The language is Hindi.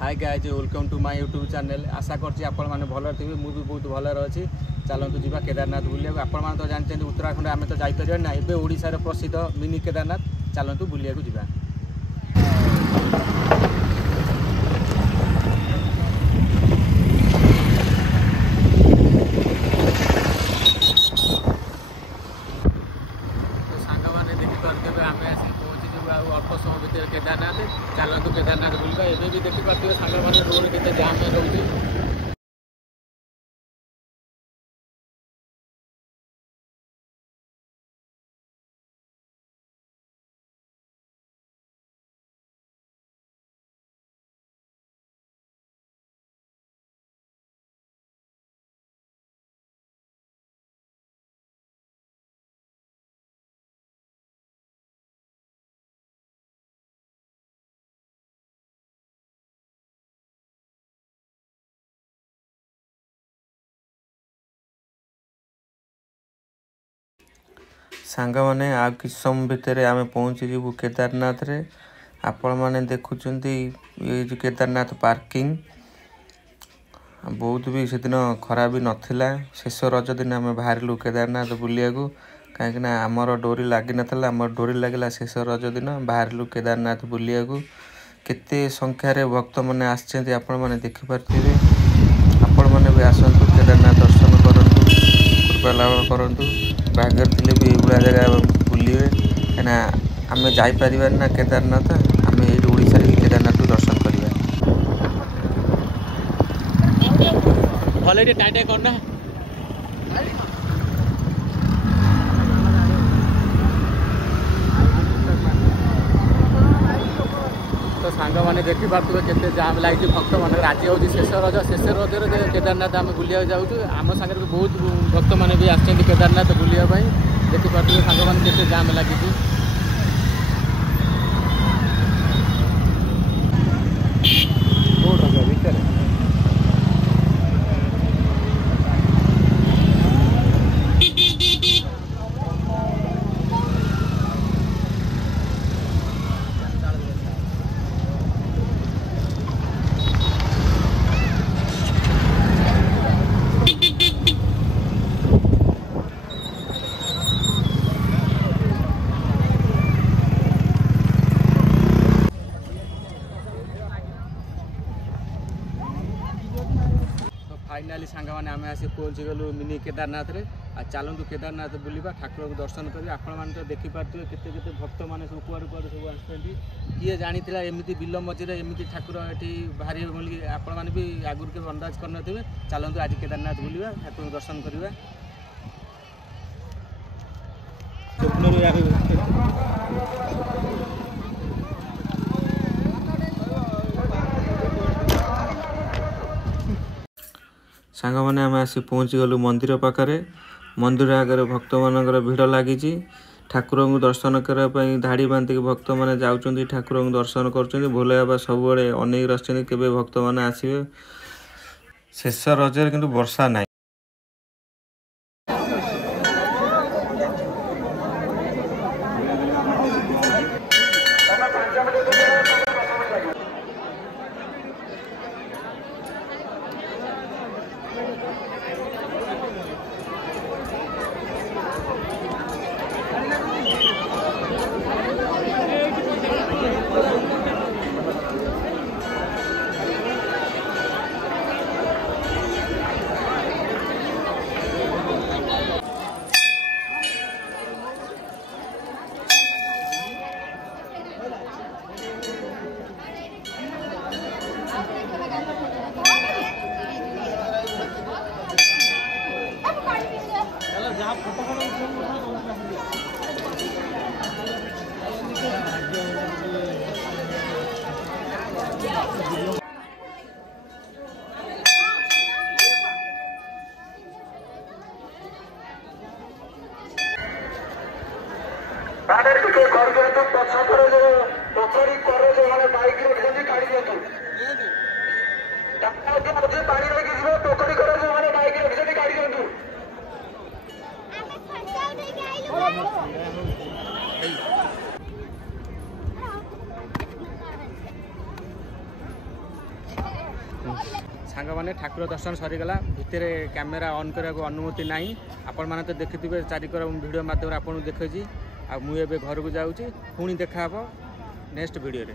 Hi guys welcome to my YouTube channel. आशा करछि आपण माने भलो थिबे मु भी बहुत भलो अछि। चलंतु जीवा केदारनाथ बुलिया आपण मान तो जानछन उत्तराखंड आमे तो जाई परिया ना एबे ओडिसा रे प्रसिद्ध मिनी केदारनाथ चलंतु बुलिया को जीवा। अल्प समय भितर केदारनाथ चलतु केदारनाथ बुलवा एवं भी देखिपे सांग मैंने रोड के जाम रोचे। सांग मैंने आ कि समय भितर आम पहुँची जीवु केदारनाथ रे। आपण मैंने देखुं ये जो केदारनाथ पार्किंग बहुत भी सेदिन खरा भी नाला। शेष रज दिन आम बाहरलु केदारनाथ बुलिया को कहीं आमर डोरी लगी नाला। आम डोरी लगे शेष रज दिन बाहरलु केदारनाथ बुलिया को। केते संख्यार भक्त मैंने आसछन्ति आपण मैंने देखिपारे। आपण मैंने भी आसतु केदारनाथ दर्शन करूँ कृपा लाभ करूँ। भाग्य थे भी ये जगह बुलिए कहीं आम जापर ना केदारनाथ आम ये ओडिशा केदारनाथ दर्शन करवा। भले टाइट करना तो सांग मैंने देखी पारे केते जाम लगी भक्त मान आज हूँ शेष रज केदारनाथ आम बुलिया जाऊँ। आम सागर भी बहुत भक्त मैंने भी आसछन्ति केदारनाथ बुलिया देखी पारे सांग मैंने केते जाम लगी। फाइनाली सांग मैंने आम आसी पहुँची गलु मिनी केदारनाथ रे। आ चलतु केदारनाथ बुलवा ठाकुर को दर्शन करें। आपण मैंने तो देखिपे केते भक्त मैंने सब कुआड़ कुआड़ सब आसुँच। किए जानी एमती बिल मझे एमती ठाकुर ये बाहर बोली आपण मैंने भी आगुरी के अंदाज कर। चलतु आज केदारनाथ बुलवा ठाकुर को दर्शन करवा। सांग मैंने आम आसी पहुँची गलु मंदिर पाखरे। मंदिर आगे भक्त मान भिड़ लगी। ठाकुर को दर्शन करने धाड़ी बांधिक भक्त मैंने जाऊँच ठाकुर को दर्शन कर। भोले बाबा सब अनेक रही केवे भक्त मैंने आसवे। शेष रजर किंतु वर्षा ना। सांग मैंने ठाकुर दर्शन सरीगला भितर कैमेरा ऑन करने को अनुमति ना आपण मैंने तो देखिथे चारिकर वीडियो माध्यम आपको देखी मुझे घर को जाऊँगी पुणी देखा नेक्स्ट वीडियो रे।